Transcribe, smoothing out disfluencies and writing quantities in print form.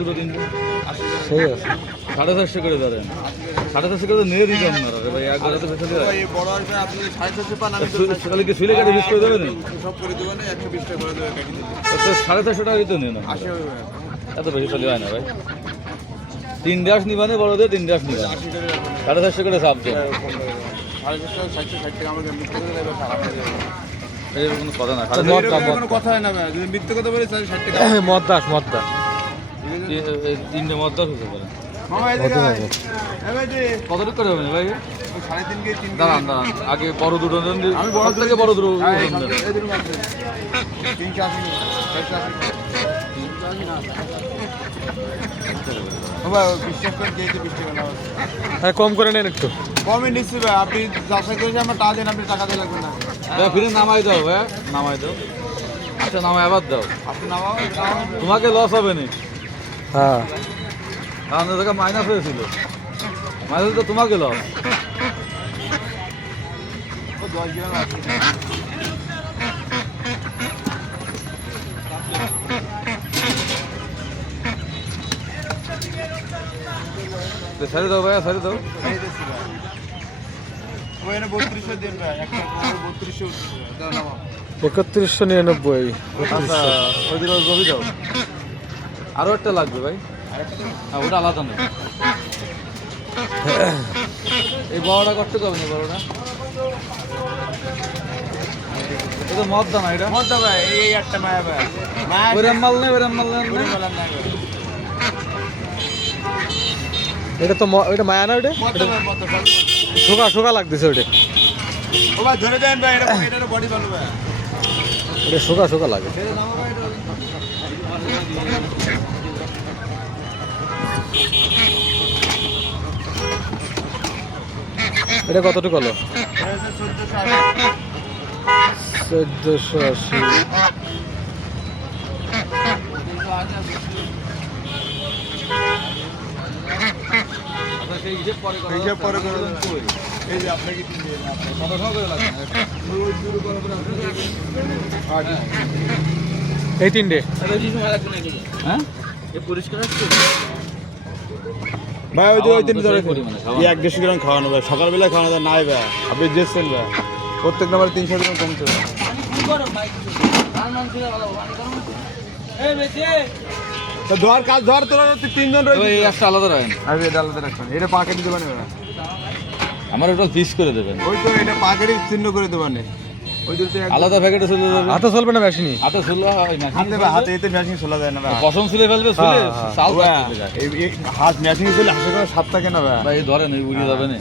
দুটো তিনটে সেই আছে 450 করে ধরেন 450 করে নিয়ে দিতাম না রে ভাই একবার তো বেশি হয় এই বড় আসবে আপনি 450 পান আমি তাহলে কি সুলে কাটে বিশ করে দেবেন সব করে দেব না 120 টাকা করে দেব কাটি দিতে তো 450 টাকা তো নিয়ে না 80 হবে এত বেশি চলে হয় না ভাই 3 ড্যাশ নিবানে বড়দের 3 ড্যাশ নিবানে 80 করে রাখুন 450 করে সাপ দেন 450 60 টাকা আমাকে মিথ্যে করে দেবে খারাপ হয়ে যাবে এই কোনো কথা না কোনো কথা হয় না ভাই যদি মিথ্যে কথা বলে 60 টাকা মদ্দাস তিনটে মত দশ হতে পারে মামা এদিকে আয় এই ভাই যে কতটুকু করে হবে ভাই 3.5 কে 3 দাঁড়ান আগে বড় দুটো দেন আমি বড় থেকে বড় দুটো হ্যাঁ, দেন এই দুটো মাছ 380 বাবা বিশ্বাস করে দিয়েছে 20 টাকা নাও হ্যাঁ কম করে নেন একটু কমে নিচ্ছি ভাই আপনি যাচাই করেছে আমার টাকা দেন আপনি টাকা দিয়ে লাগবে না ভাই ফিরে নামাই দাও ভাই নামাই দাও আচ্ছা নামাই আবার দাও আপনি নামাও তোমাকে লস হবে না হ্যাঁ কারণ টাকা মাইনাস হয়েছিল মাইনাস তো তোমাকে লস 10 গ্রাম আছে সারি দাও ভাই সারি দাও ওই এনে 3200 দেন ভাই একটা 3200 দাও নামাও 3199 আচ্ছা ওই দিকে জমি দাও আরও একটা লাগবে ভাই হ্যাঁ ওটা আলাদা নেই এই বড়টা করতে হবে না বড়টা এটা মদ দানা এটা মত দাও ভাই এই একটা মায়া ভাই মায়া ওইরম মাল নেই ওইরম মাল নেই ওরে বলেন না ভাই এটা তো ওইটা মায়া না ওইটা মত দাও মত দাও শোকা লাগতেছে ওইটা ও ভাই ধরে দেন ভাই এটা বডি ভালো ভাই ওটা শোকা লাগে ছেড়ে নাও ভাই এটা কতটুকু হলো 1480 আচ্ছা সেই হিসেব পরে করো হিসাব পরে করে দেন। এই যে আপনাকে তিন দিয়ে না আপনি কত সময় করে লাগবে ওই শুরু করার পরে আপনি এই তিনটে হ্যাঁ এই পরিষ্কার আছে ভাই ওই যে ওই তিন ধরে পরিমাণে খাওয়া। 1-150 গ্রাম খাওয়ানো ভাই সকালবেলা খাওয়ানো যায় নাই ভাই আপনি যেছেন ভাই প্রত্যেক নাম্বার 300 গ্রাম কমছে ভাই তো ধর কাজ ধর তোরা তিনজন রয়েছে এই একটা আলাদা রাখেন আমি এটা আলাদা রাখবেন এটা পাকেটে দেবেন ভাই আমার ওটা পিস করে দেবেন ওই তো এটা পাকেটে চিহ্ন করে দেবেন ওই দুটো আলাদা প্যাকেটে চলে যাবে হাতে চলবে না মেশিনই হাতে চলে হয় না হাতে ভাই হাতে এতে ম্যাচিং চলা যায় না ভাই পশম ছিলে ফেলবে চলে হ্যাঁ, চাল ভাই, চলে যায় এই হাত ম্যাচিং চলে হাসে করে 7 থাকে না ভাই ভাই ধরেন ওই উড়িয়ে যাবে না